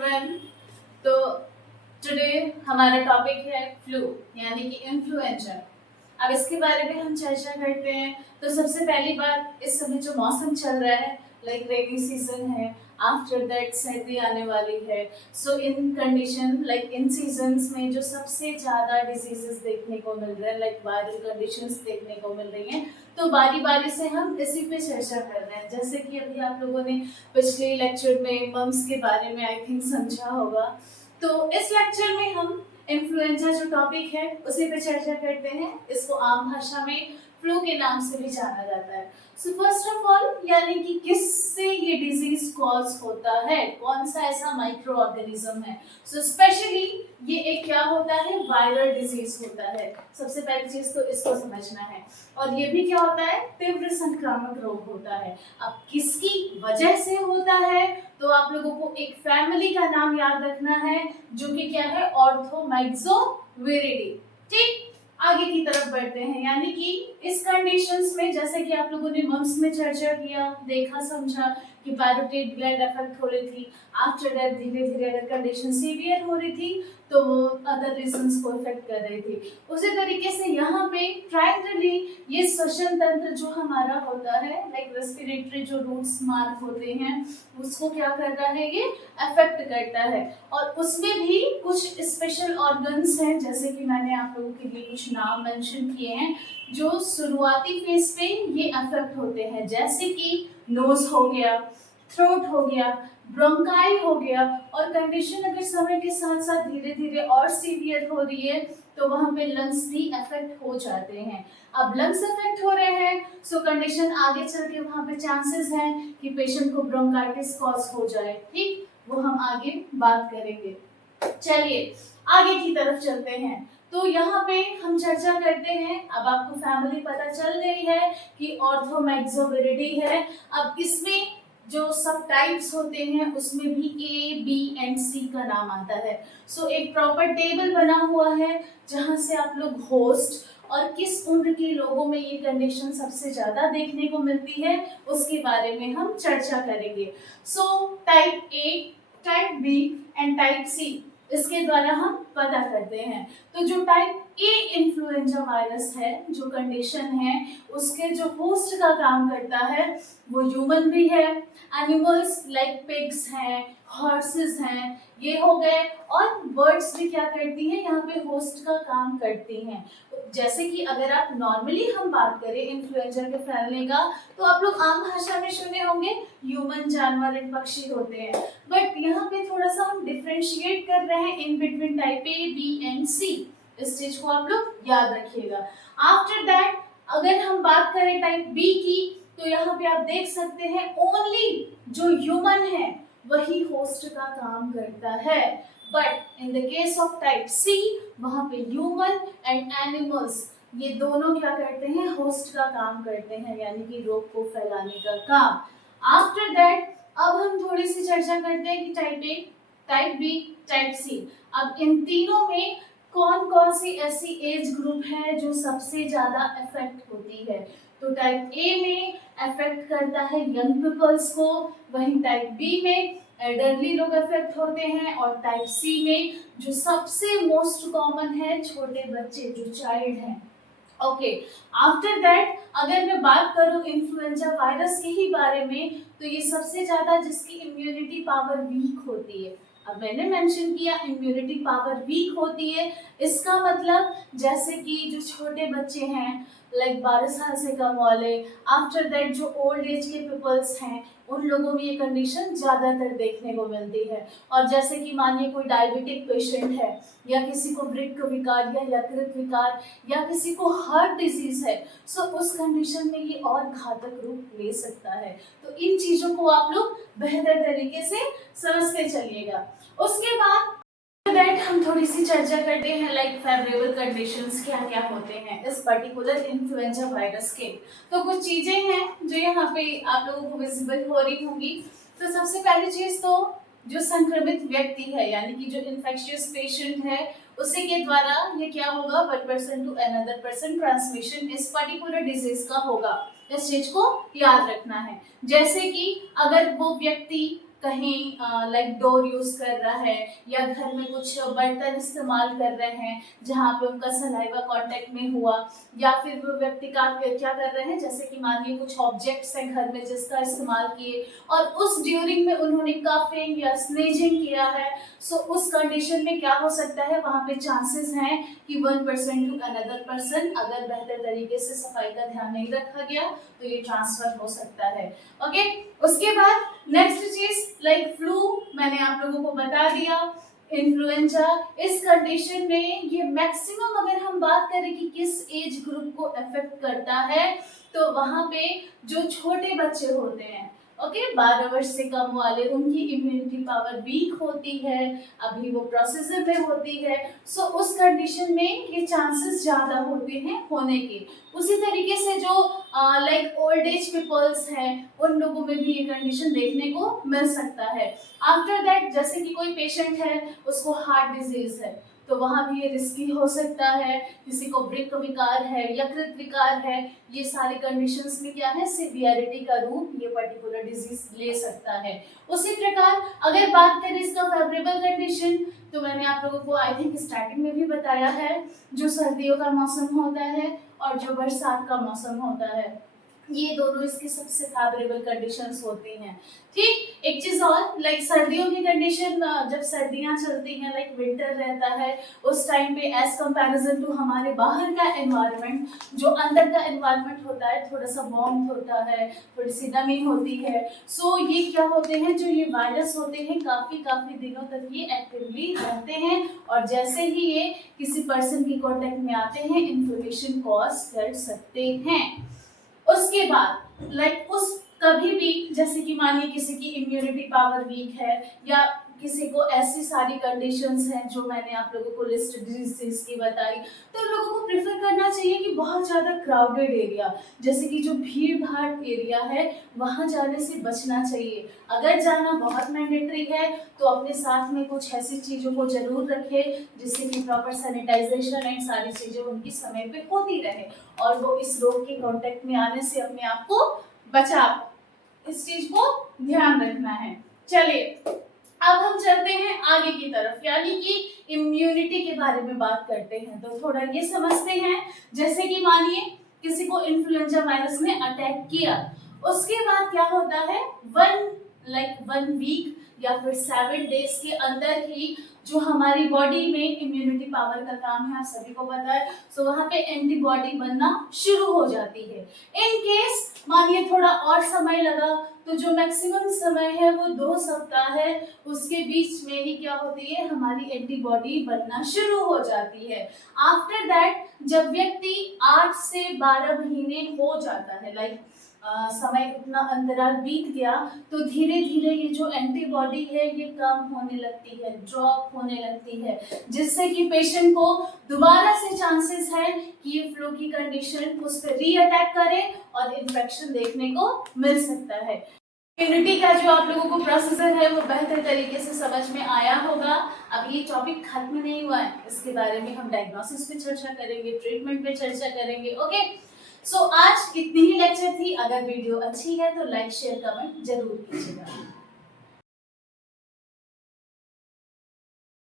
Everyone. तो today हमारा topic है फ्लू यानी कि इन्फ्लुएंजा। अब इसके बारे में हम चर्चा करते हैं। तो सबसे पहली बात, इस समय जो मौसम चल रहा है लाइक रेनी सीजन है, आफ्टर दैट सर्दी आने वाली है। सो इन कंडीशन लाइक इन सीजन्स में जो सबसे ज़्यादा डिजीजेस देखने को मिल रहे हैं, लाइक वायरल कंडीशंस देखने को मिल रही हैं। तो बारी बारी से हम इसी पे चर्चा कर रहे हैं। जैसे कि अभी आप लोगों ने पिछले लेक्चर में मम्स के बारे में आई थिंक समझा होगा। तो इस लेक्चर में हम इन्फ्लुएंजा जो टॉपिक है उसी पे चर्चा करते हैं। इसको आम भाषा में फ्लू के नाम से भी जाना जाता है। सो फर्स्ट ऑफ ऑल, यानी कि किससे ये डिजीज कॉज होता है, कौन सा ऐसा माइक्रो ऑर्गेनिज्म है। सो स्पेशली ये एक क्या होता है, वायरल डिजीज होता है। सबसे पहली चीज तो इसको समझना है। और ये भी क्या होता है, तीव्र संक्रामक रोग होता है। अब किसकी वजह से होता है, तो आप लोगों को एक फैमिली का नाम याद रखना है जो कि क्या है, ऑर्थोमाइक्सोविरिडी। ठीक, आगे की तरफ बढ़ते हैं। यानी कि इस कंडीशंस में, जैसे कि आप लोगों ने मम्स में चर्चा किया, देखा, समझा कि पैरोटिड ग्लैंड अफेक्ट हो रही थी। आफ्टर दैट धीरे धीरे अगर कंडीशन सीवियर हो रही थी तो वो अदर रीजंस को इफेक्ट कर रही थी। उसी तरीके से यहाँ पे प्राइमरली ये श्वसन तंत्र जो हमारा होता है, लाइक रेस्पिरेटरी जो रूट्स मार्ग होते हैं, उसको क्या कर रहा है, ये अफेक्ट करता है। और उसमें भी कुछ स्पेशल ऑर्गन्स हैं, जैसे कि मैंने आप लोगों के लिए कुछ नाम मेंशन किए हैं जो शुरुआती फेज पे ये अफेक्ट होते हैं। जैसे कि नोज हो गया, थ्रोट हो गया, ब्रोंकाई हो गया। और कंडीशन अगर समय के साथ साथ धीरे धीरे और सीवियर हो रही है तो वहां पे लंग्स भी अफेक्ट हो जाते हैं। अब लंग्स अफेक्ट हो रहे हैं, सो कंडीशन आगे चल के वहां पे चांसेस हैं कि पेशेंट को ब्रोंकाइटिस कॉज हो जाए। ठीक, वो हम आगे बात करेंगे। चलिए आगे की तरफ चलते हैं। तो यहाँ पे हम चर्चा करते हैं। अब आपको फैमिली पता चल गई है कि ऑर्थोमैक्सोविरिडी है। अब इसमें जो सब टाइप्स होते हैं उसमें भी A, B एंड C का नाम आता है। सो एक प्रॉपर टेबल बना हुआ है जहां से आप लोग होस्ट और किस उम्र के लोगों में ये कंडीशन सबसे ज्यादा देखने को मिलती है उसके बारे में हम चर्चा करेंगे। So type A, type B and type C इसके द्वारा हम पता करते हैं। तो जो टाइप ए इन्फ्लुएंजा वायरस है, जो कंडीशन है, उसके जो होस्ट का काम करता है वो ह्यूमन भी है, एनिमल्स लाइक पिग्स हैं, हॉर्सेस हैं, ये हो गए। और बर्ड्स भी क्या करती हैं, यहाँ पे होस्ट का काम करती हैं। जैसे कि अगर आप नॉर्मली हम बात करें इन्फ्लुएंजा के फैलने का, तो आप लोग आम भाषा में सुने होंगे ह्यूमन, जानवर एंड पक्षी होते हैं। बट यहाँ पे थोड़ा सा हम डिफरेंशिएट कर रहे हैं in between type A, B and C. इस चीज को आप लोग याद रखिएगा। आफ्टर दैट अगर हम बात करें टाइप बी की, तो यहाँ पे आप देख सकते हैं ओनली जो ह्यूमन है वही होस्ट का काम करता है। But in the case of type C, वहां पे ह्यूमन एंड एनिमल्स ये दोनों क्या करते हैं, होस्ट का काम करते हैं, यानी कि रोग को फैलाने का काम। आफ्टर दैट अब हम थोड़ी सी चर्चा करते हैं कि type A, type B, type C. अब इन तीनों में कौन कौन सी ऐसी एज ग्रुप है जो सबसे ज्यादा इफेक्ट होती है। तो टाइप ए में अफेक्ट करता है यंग पीपल्स को, वहीं टाइप बी में एल्डरली लोग अफेक्ट होते हैं, और टाइप सी में जो सबसे मोस्ट कॉमन है, छोटे बच्चे जो चाइल्ड हैं। ओके, आफ्टर दैट अगर मैं बात करूं इन्फ्लुएंजा वायरस के ही बारे में, तो ये सबसे ज्यादा जिसकी इम्यूनिटी पावर वीक होती है। अब मैंने मेंशन किया इम्यूनिटी पावर वीक होती है, इसका मतलब जैसे कि जो छोटे बच्चे हैं लाइक 12 साल से कम वाले, आफ्टर दैट जो ओल्ड एज के पीपल्स हैं, उन लोगों में ये कंडीशन ज़्यादातर देखने को मिलती है। और जैसे कि मानिए कोई डायबिटिक पेशेंट है, या किसी को वृक्क विकार या यकृत विकार, या किसी को हार्ट डिजीज है, सो उस कंडीशन में ये और घातक रूप ले सकता है। तो इन चीज़ों को आप लोग बेहतर तरीके से समझते चलिएगा। उसके बाद दैट हम थोड़ी सी चर्चा करते हैं लाइक फेवरेबल कंडीशंस क्या क्या होते हैं इस पर्टिकुलर इन्फ्लुएंजा वायरस के। तो कुछ चीजें हैं जो यहाँ पे आप लोगों को विजिबल हो रही होंगी। तो सबसे पहली चीज तो जो संक्रमित व्यक्ति है, यानी कि जो इन्फेक्शियस पेशेंट है, उसी के द्वारा ये क्या होगा, one person to another person transmission इस पर्टिकुलर डिजीज का होगा। इस चीज को याद रखना है। जैसे कि अगर वो व्यक्ति कहीं लाइक डोर यूज कर रहा है या घर में कुछ बर्तन इस्तेमाल कर रहे हैं जहाँ पे उनका सलाइवा कांटेक्ट में हुआ, या फिर वो व्यक्ति का क्या कर रहे हैं, जैसे कि मानिए कुछ ऑब्जेक्ट्स हैं घर में जिसका इस्तेमाल किए और उस ड्यूरिंग में उन्होंने कफिंग या स्नीजिंग किया है, सो उस कंडीशन में क्या हो सकता है, वहाँ पे चांसेस हैं कि 1% टू अनदर पर्सन, अगर बेहतर तरीके से सफाई का ध्यान नहीं रखा गया तो ये ट्रांसफर हो सकता है। ओके, उसके बाद नेक्स्ट चीज लाइक फ्लू मैंने आप लोगों को बता दिया, इन्फ्लुएंजा, इस कंडीशन में ये मैक्सिमम अगर हम बात करें कि किस एज ग्रुप को अफेक्ट करता है, तो वहां पे जो छोटे बच्चे होते हैं, ओके, 12 वर्ष से कम वाले, उनकी इम्यूनिटी पावर वीक होती है, अभी वो प्रोसेसर में होती है, सो उस कंडीशन में ये चांसेस ज्यादा होते हैं होने के। उसी तरीके से जो लाइक ओल्ड एज पीपल्स हैं उन लोगों में भी ये कंडीशन देखने को मिल सकता है। आफ्टर दैट जैसे कि कोई पेशेंट है उसको हार्ट डिजीज है तो वहाँ भी ये रिस्की हो सकता है, किसी को वृक्क विकार है, यकृत विकार है, ये सारी कंडीशंस में क्या है, सिवियरिटी का रूप ये पर्टिकुलर डिजीज ले सकता है। उसी प्रकार अगर बात करें इसका फेवरेबल कंडीशन, तो मैंने आप लोगों को आई थिंक स्टार्टिंग में भी बताया है, जो सर्दियों का मौसम होता है और जो बरसात का मौसम होता है, ये दोनों इसकी सबसे फेवरेबल कंडीशंस होती हैं। ठीक, एक चीज और, लाइक सर्दियों की कंडीशन, जब सर्दियां चलती हैं, लाइक विंटर रहता है, उस टाइम पे एज कंपैरिजन टू हमारे बाहर का एनवायरनमेंट, जो अंदर का एनवायरनमेंट होता है थोड़ा सा वार्म होता है, थोड़ी सी नमी होती है, सो ये क्या होते हैं, जो ये वायरस होते हैं काफी दिनों तक ये एक्टिवली रहते हैं और जैसे ही ये किसी पर्सन की कांटेक्ट में आते हैं इन्फ्लेमेशन कॉज कर सकते हैं। उसके बाद लाइक उस कभी भी जैसे कि मानिए किसी की इम्यूनिटी पावर वीक है या किसी को ऐसी सारी कंडीशंस हैं जो मैंने आप लोगों को लिस्ट डिजीज की बताई, तो लोगों को प्रेफर करना चाहिए कि बहुत ज़्यादा क्राउडेड एरिया, जैसे कि जो भीड़ भाड़ एरिया है वहाँ जाने से बचना चाहिए। अगर जाना बहुत मैंडेटरी है तो अपने साथ में कुछ ऐसी चीज़ों को जरूर रखें जिससे कि प्रॉपर सैनिटाइजेशन एंड सारी चीज़ें उनकी समय पे होती रहे और वो इस रोग के कांटेक्ट में आने से अपने आप को बचा, इस चीज को ध्यान रखना है। चलिए अब हम चलते हैं आगे की तरफ, यानी कि इम्यूनिटी के बारे में बात करते हैं। तो थोड़ा ये समझते हैं, जैसे कि मानिए किसी को इन्फ्लुएंजा वायरस ने अटैक किया, उसके बाद क्या होता है, 1 वीक या फिर 7 डेज के अंदर ही जो हमारी बॉडी में इम्यूनिटी पावर का काम है, आप सभी को पता है, सो वहाँ पे एंटीबॉडी बनना शुरू हो जाती है। इन केस मानिए थोड़ा और समय लगा तो जो मैक्सिमम समय है वो 2 सप्ताह है, उसके बीच में ही क्या होती है, हमारी एंटीबॉडी बनना शुरू हो जाती है। आफ्टर दैट जब व्यक्ति 8 से 12 महीने हो जाता है, लाइक समय उतना अंतराल बीत गया, तो धीरे धीरे ये जो एंटीबॉडी है ये कम होने लगती है, ड्रॉप होने लगती है, जिससे कि पेशेंट को दोबारा से चांसेस है कि ये फ्लू की कंडीशन उस पर री अटैक करे और इन्फेक्शन देखने को मिल सकता है। इम्यूनिटी का जो आप लोगों को प्रोसीजर है वो बेहतर तरीके से समझ में आया होगा। अब ये टॉपिक खत्म नहीं हुआ है, इसके बारे में हम डायग्नोसिस पे चर्चा करेंगे, ट्रीटमेंट पे चर्चा करेंगे। ओके, सो आज इतनी ही लेक्चर थी। अगर वीडियो अच्छी है तो लाइक शेयर कमेंट जरूर कीजिएगा।